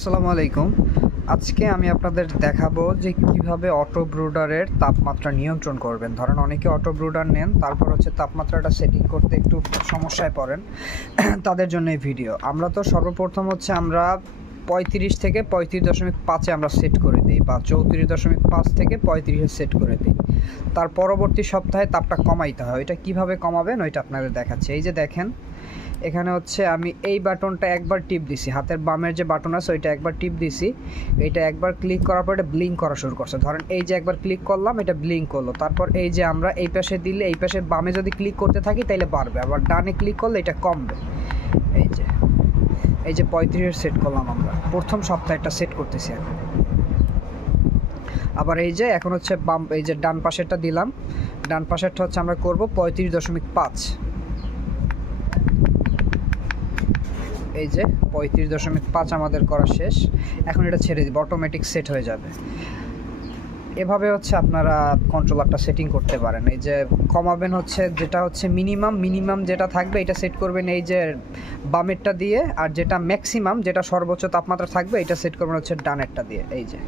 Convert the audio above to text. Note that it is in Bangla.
আসসালামু আলাইকুম। আজকে আমি আপনাদের দেখাবো যে কিভাবে অটো ব্রুডারের তাপমাত্রা নিয়ন্ত্রণ করবেন। ধরেন অনেকে অটো ব্রুডার নেন, তারপর হচ্ছে তাপমাত্রাটা সেটিং করতে একটু সমস্যায় পড়েন, তাদের জন্য এই ভিডিও। আমরা তো সর্বপ্রথম হচ্ছে আমরা 35 থেকে 35.5-এ আমরা সেট করে দিই, বা 34.5 থেকে 35-এ সেট করে দিই। তার পরবর্তী সপ্তাহে তাপটা কমাইতে হয়। ওইটা কীভাবে কমাবেন ওইটা আপনাদের দেখাচ্ছি। এই যে দেখেন, এখানে হচ্ছে আমি এই বাটনটা একবার টিপ দিছি, হাতের বামের যে বাটন আছে ওইটা একবার টিপ দিছি। এটা একবার ক্লিক করার পর এটা ব্লিঙ্ক করা শুরু করছে। ধরেন এই যে একবার ক্লিক করলাম, এটা ব্লিঙ্ক করলো। তারপর এই যে আমরা এই পাশে দিলে, এই পাশে বামে যদি ক্লিক করতে থাকি তাহলে বাড়বে, আবার ডানে ক্লিক করলে এটা কমবে। এই যে 35-এর সেট করলাম আমরা, প্রথম সপ্তাহে একটা সেট করতেছি এখন। আবার এই যে এখন হচ্ছে বাম, এই যে ডান পাশেরটা দিলাম, ডান পাশেরটা হচ্ছে আমরা করব 35.5। এই যে 35.5 আমাদের করা শেষ। এখন এটা ছেড়ে দিব, অটোমেটিক সেট হয়ে যাবে। এভাবে হচ্ছে আপনারা কন্ট্রোলারটা সেটিং করতে পারেন। এই যে কমাবেন হচ্ছে যেটা হচ্ছে মিনিমাম যেটা থাকবে এটা সেট করবেন এই যে বামেরটা দিয়ে, আর যেটা ম্যাক্সিমাম যেটা সর্বোচ্চ তাপমাত্রা থাকবে এটা সেট করবেন হচ্ছে ডানেরটা দিয়ে। এই যে